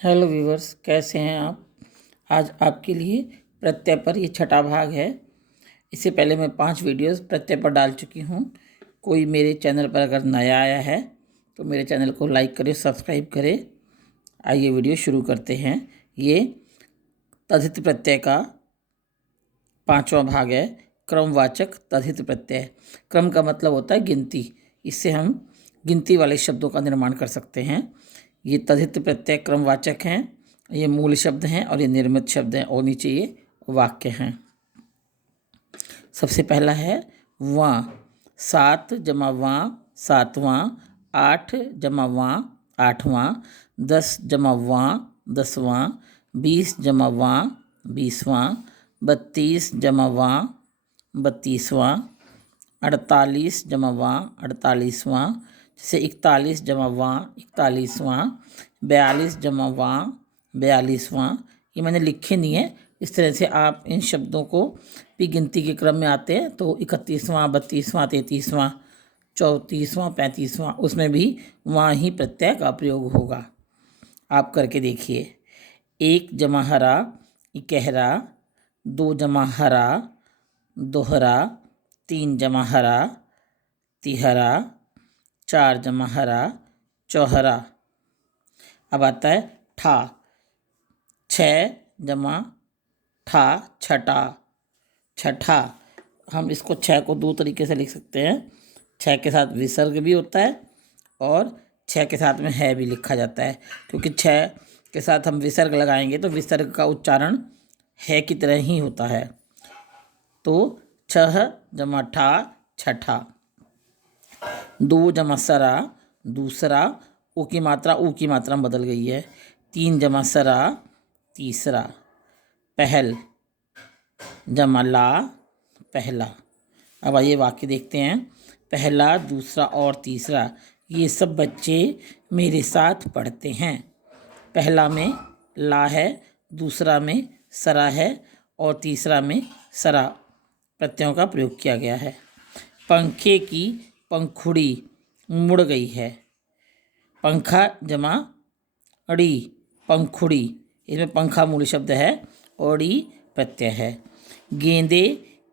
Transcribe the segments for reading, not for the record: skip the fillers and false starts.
Hello viewers, कैसे हैं आप। आज आपके लिए प्रत्यय पर ये छठा भाग है। इससे पहले मैं 5 वीडियोस प्रत्यय पर डाल चुकी हूँ। कोई मेरे चैनल पर अगर नया आया है तो मेरे चैनल को लाइक करें, सब्सक्राइब करें। आइए वीडियो शुरू करते हैं। ये तद्धित प्रत्यय का 5वां भाग है। क्रमवाचक तद्धित प्रत्यय। क्रम का मतलब होता है गिनती। इससे हम गिनती वाले शब्दों का निर्माण कर सकते हैं। ये तद्धित प्रत्यय क्रमवाचक हैं। ये मूल शब्द हैं और ये निर्मित शब्द हैं और नीचे ये वाक्य हैं। सबसे पहला है वां। 7 जमा वां 7वां। 8 जमा वां 8वां। 10 जमा वां 10वां। 20 जमा वां 20वां। 32 जमा वां 32वां। 48 जमा वां 48वां। जैसे 41 जमा वां 41वां। 42 जमा वां 42वां। ये मैंने लिखे नहीं है। इस तरह से आप इन शब्दों को भी गिनती के क्रम में आते हैं तो 31वां 32वां 33वां 34वां 35वां उसमें भी वहाँ ही प्रत्यय का प्रयोग होगा। आप करके देखिए। 1 जमा हरा इकहरा। 2 जमा हरा दोहरा। 3 जमा हरा तिहरा। 4 जमा हरा चौहरा। अब आता है ठा। 6 जमा ठा छठा छठा। हम इसको 6 को 2 तरीके से लिख सकते हैं। 6 के साथ विसर्ग भी होता है और 6 के साथ में है भी लिखा जाता है, क्योंकि 6 के साथ हम विसर्ग लगाएंगे तो विसर्ग का उच्चारण है की तरह ही होता है। तो 6 जमा ठा छठा। 2 जमा सरा दूसरा। ऊ की मात्रा में बदल गई है। 3 जमा सरा तीसरा। पहल जमा ला पहला। अब आइए वाक्य देखते हैं। पहला, दूसरा और तीसरा ये सब बच्चे मेरे साथ पढ़ते हैं। पहला में ला है, दूसरा में सरा है और तीसरा में सरा प्रत्ययों का प्रयोग किया गया है। पंखे की पंखुड़ी मुड़ गई है। पंखा जमा अड़ी पंखुड़ी। इसमें पंखा मूल शब्द है और ड़ी प्रत्यय है। गेंदे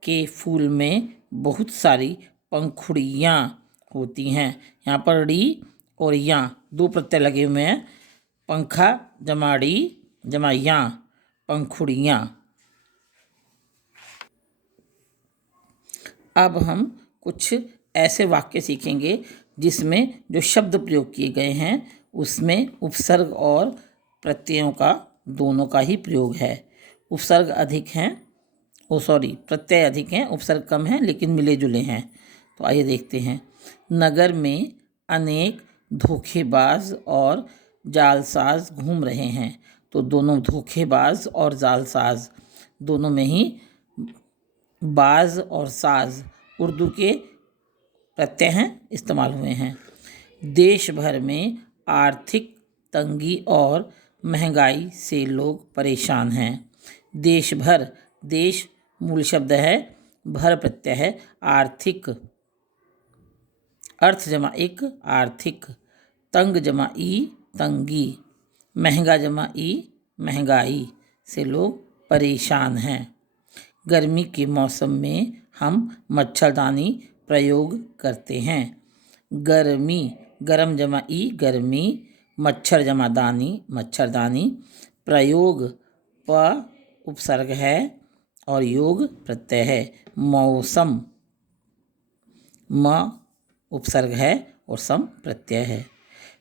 के फूल में बहुत सारी पंखुड़ियाँ होती हैं। यहाँ पर ड़ी और याँ 2 प्रत्यय लगे हुए हैं। पंखा जमा ड़ी जमा याँ पंखुड़ियाँ। अब हम कुछ ऐसे वाक्य सीखेंगे जिसमें जो शब्द प्रयोग किए गए हैं उसमें उपसर्ग और प्रत्ययों का दोनों का ही प्रयोग है। उपसर्ग अधिक हैं, प्रत्यय अधिक हैं, उपसर्ग कम हैं लेकिन मिले जुले हैं। तो आइए देखते हैं। नगर में अनेक धोखेबाज और जालसाज घूम रहे हैं। तो दोनों धोखेबाज और जालसाज दोनों में ही बाज और साज उर्दू के प्रत्यय हैं इस्तेमाल हुए हैं। देश भर में आर्थिक तंगी और महंगाई से लोग परेशान हैं। देश भर, देश मूल शब्द है, भर प्रत्यय है। आर्थिक अर्थ जमा एक आर्थिक। तंग जमा ई तंगी। महंगा जमा ई महंगाई से लोग परेशान हैं। गर्मी के मौसम में हम मच्छरदानी प्रयोग करते हैं। गर्मी गरम जमा ई गर्मी। मच्छर जमा दानी मच्छरदानी। प्रयोग प उपसर्ग है और योग प्रत्यय है। मौसम म उपसर्ग है और सम प्रत्यय है।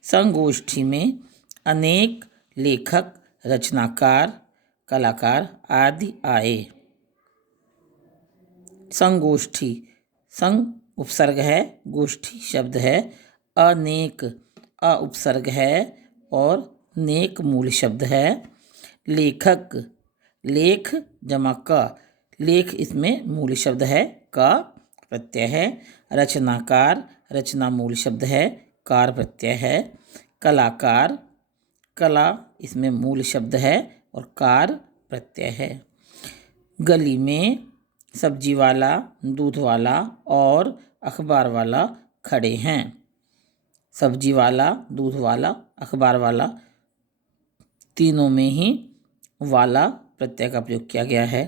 संगोष्ठी में अनेक लेखक, रचनाकार, कलाकार आदि आए। संगोष्ठी, संग उपसर्ग है, गोष्ठी शब्द है। अनेक अ उपसर्ग है और नेक मूल शब्द है। लेखक, लेख जमा क, लेख इसमें मूल शब्द है, का प्रत्यय है। रचनाकार, रचना मूल शब्द है, कार प्रत्यय है। कलाकार, कला इसमें मूल शब्द है और कार प्रत्यय है। गली में सब्जी वाला, दूध वाला और अखबार वाला खड़े हैं। सब्जी वाला, दूध वाला, अखबार वाला तीनों में ही वाला प्रत्यय का प्रयोग किया गया है।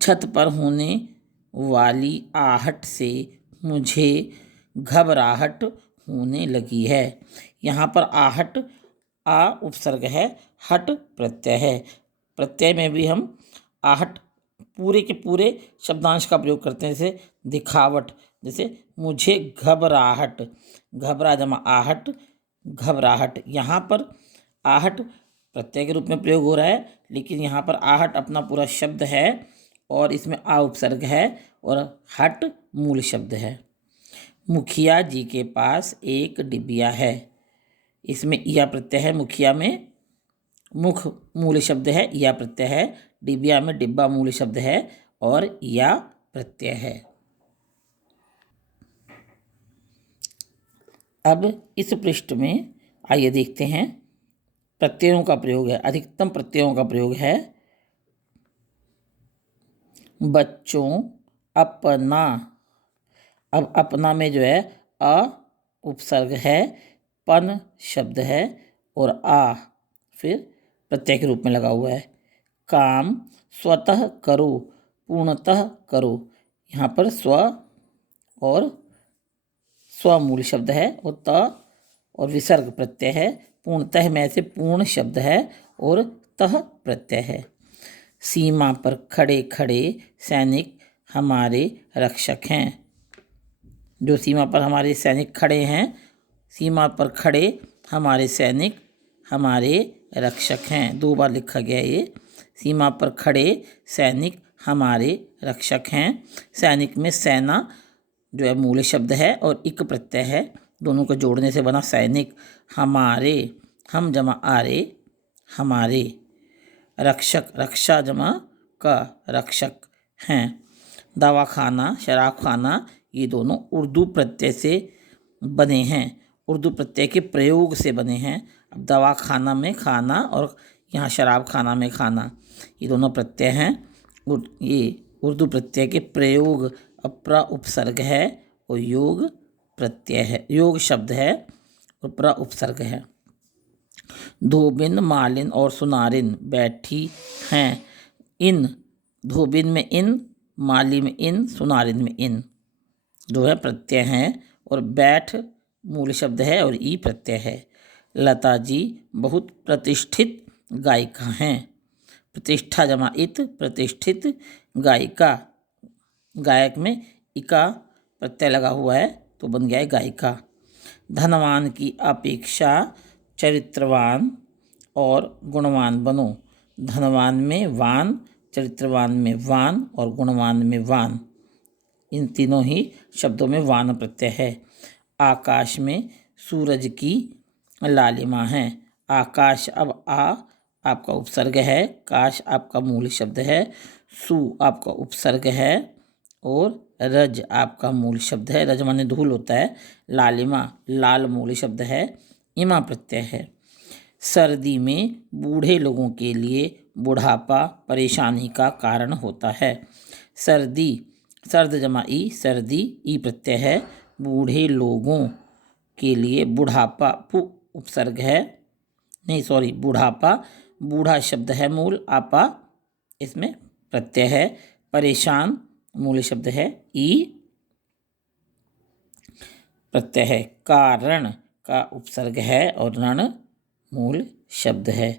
छत पर होने वाली आहट से मुझे घबराहट होने लगी है। यहाँ पर आहट आ उपसर्ग है, हट प्रत्यय है। प्रत्यय में भी हम आहट पूरे के पूरे शब्दांश का प्रयोग करते हैं, जैसे दिखावट, जैसे मुझे घबराहट, घबरा जमा आहट, घबराहट। यहाँ पर आहट प्रत्यय के रूप में प्रयोग हो रहा है, लेकिन यहाँ पर आहट अपना पूरा शब्द है और इसमें आ उपसर्ग है और हट मूल शब्द है। मुखिया जी के पास एक डिबिया है। इसमें या प्रत्यय है, मुखिया में मुख मूल शब्द है, या प्रत्यय है। डिबिया में डिब्बा मूल शब्द है और या प्रत्यय है। अब इस पृष्ठ में आइए देखते हैं प्रत्ययों का प्रयोग है। अधिकतम प्रत्ययों का प्रयोग है बच्चों, अपना। अब अपना में जो है अ उपसर्ग है, पन शब्द है और आ फिर प्रत्यय के रूप में लगा हुआ है। काम स्वतः करो, पूर्णतः करो। यहाँ पर स्व और स्वमूल शब्द है और त और विसर्ग प्रत्यय है। पूर्णतः में से पूर्ण शब्द है और तह प्रत्यय है। सीमा पर खड़े खड़े सैनिक हमारे रक्षक हैं। जो सीमा पर हमारे सैनिक खड़े हैं, सीमा पर खड़े हमारे सैनिक हमारे रक्षक हैं। 2 बार लिखा गया ये। सीमा पर खड़े सैनिक हमारे रक्षक हैं। सैनिक में सेना जो है मूल शब्द है और इक प्रत्यय है, दोनों को जोड़ने से बना सैनिक। हमारे, हम जमा आरे, हमारे। रक्षक, रक्षा जमा का, रक्षक हैं। दवाखाना, शराब खाना, ये दोनों उर्दू प्रत्यय से बने हैं, उर्दू प्रत्यय के प्रयोग से बने हैं। अब दवा खाना में खाना और यहाँ शराब खाना में खाना, ये दोनों प्रत्यय हैं। ये उर्दू प्रत्यय के प्रयोग, अप्र उपसर्ग है और योग प्रत्यय है, योग शब्द है और प्र उपसर्ग है। धोबिन, मालिन और सुनारिन बैठी हैं। इन, धोबिन में इन, माली में इन, सुनारिन में इन, जो है प्रत्यय हैं और बैठ मूल शब्द है और ई प्रत्यय है। लता जी बहुत प्रतिष्ठित गायिका हैं। प्रतिष्ठा जमा इत, प्रतिष्ठित गायिका, गायक में इका प्रत्यय लगा हुआ है तो बन गया है गायिका। धनवान की अपेक्षा चरित्रवान और गुणवान बनो। धनवान में वान, चरित्रवान में वान और गुणवान में वान, इन तीनों ही शब्दों में वान प्रत्यय है। आकाश में सूरज की लालिमा है। आकाश, अब आ आपका उपसर्ग है, काश आपका मूल शब्द है, सु आपका उपसर्ग है और रज आपका मूल शब्द है। रज माने धूल होता है। लालिमा, लाल मूल शब्द है, इमा प्रत्यय है। सर्दी में बूढ़े लोगों के लिए बुढ़ापा परेशानी का कारण होता है। सर्दी, सर्द जमा ई, सर्दी ई प्रत्यय है। बूढ़े लोगों के लिए, बुढ़ापा पु उपसर्ग है, नहीं सॉरी बुढ़ापा, बूढ़ा शब्द है मूल, आपा इसमें प्रत्यय है। परेशान मूल शब्द है, ई प्रत्यय है। कारण का उपसर्ग है और रण मूल शब्द है।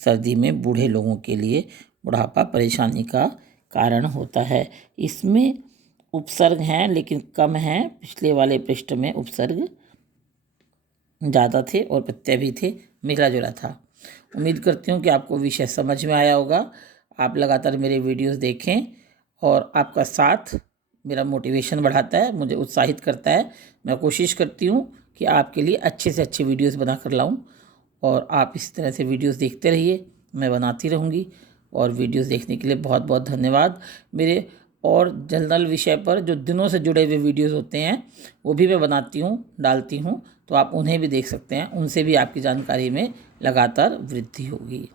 सर्दी में बूढ़े लोगों के लिए बुढ़ापा परेशानी का कारण होता है। इसमें उपसर्ग हैं लेकिन कम हैं, पिछले वाले पृष्ठ में उपसर्ग ज़्यादा थे और प्रत्यय भी थे, मिला जुला था। उम्मीद करती हूँ कि आपको विषय समझ में आया होगा। आप लगातार मेरे वीडियोस देखें और आपका साथ मेरा मोटिवेशन बढ़ाता है, मुझे उत्साहित करता है। मैं कोशिश करती हूँ कि आपके लिए अच्छे से अच्छे वीडियोस बना कर लाऊँ और आप इसी तरह से वीडियोस देखते रहिए, मैं बनाती रहूँगी। और वीडियोस देखने के लिए बहुत बहुत धन्यवाद। मेरे और जनरल विषय पर जो दिनों से जुड़े हुए वीडियोस होते हैं वो भी मैं बनाती हूँ, डालती हूँ, तो आप उन्हें भी देख सकते हैं। उनसे भी आपकी जानकारी में लगातार वृद्धि होगी।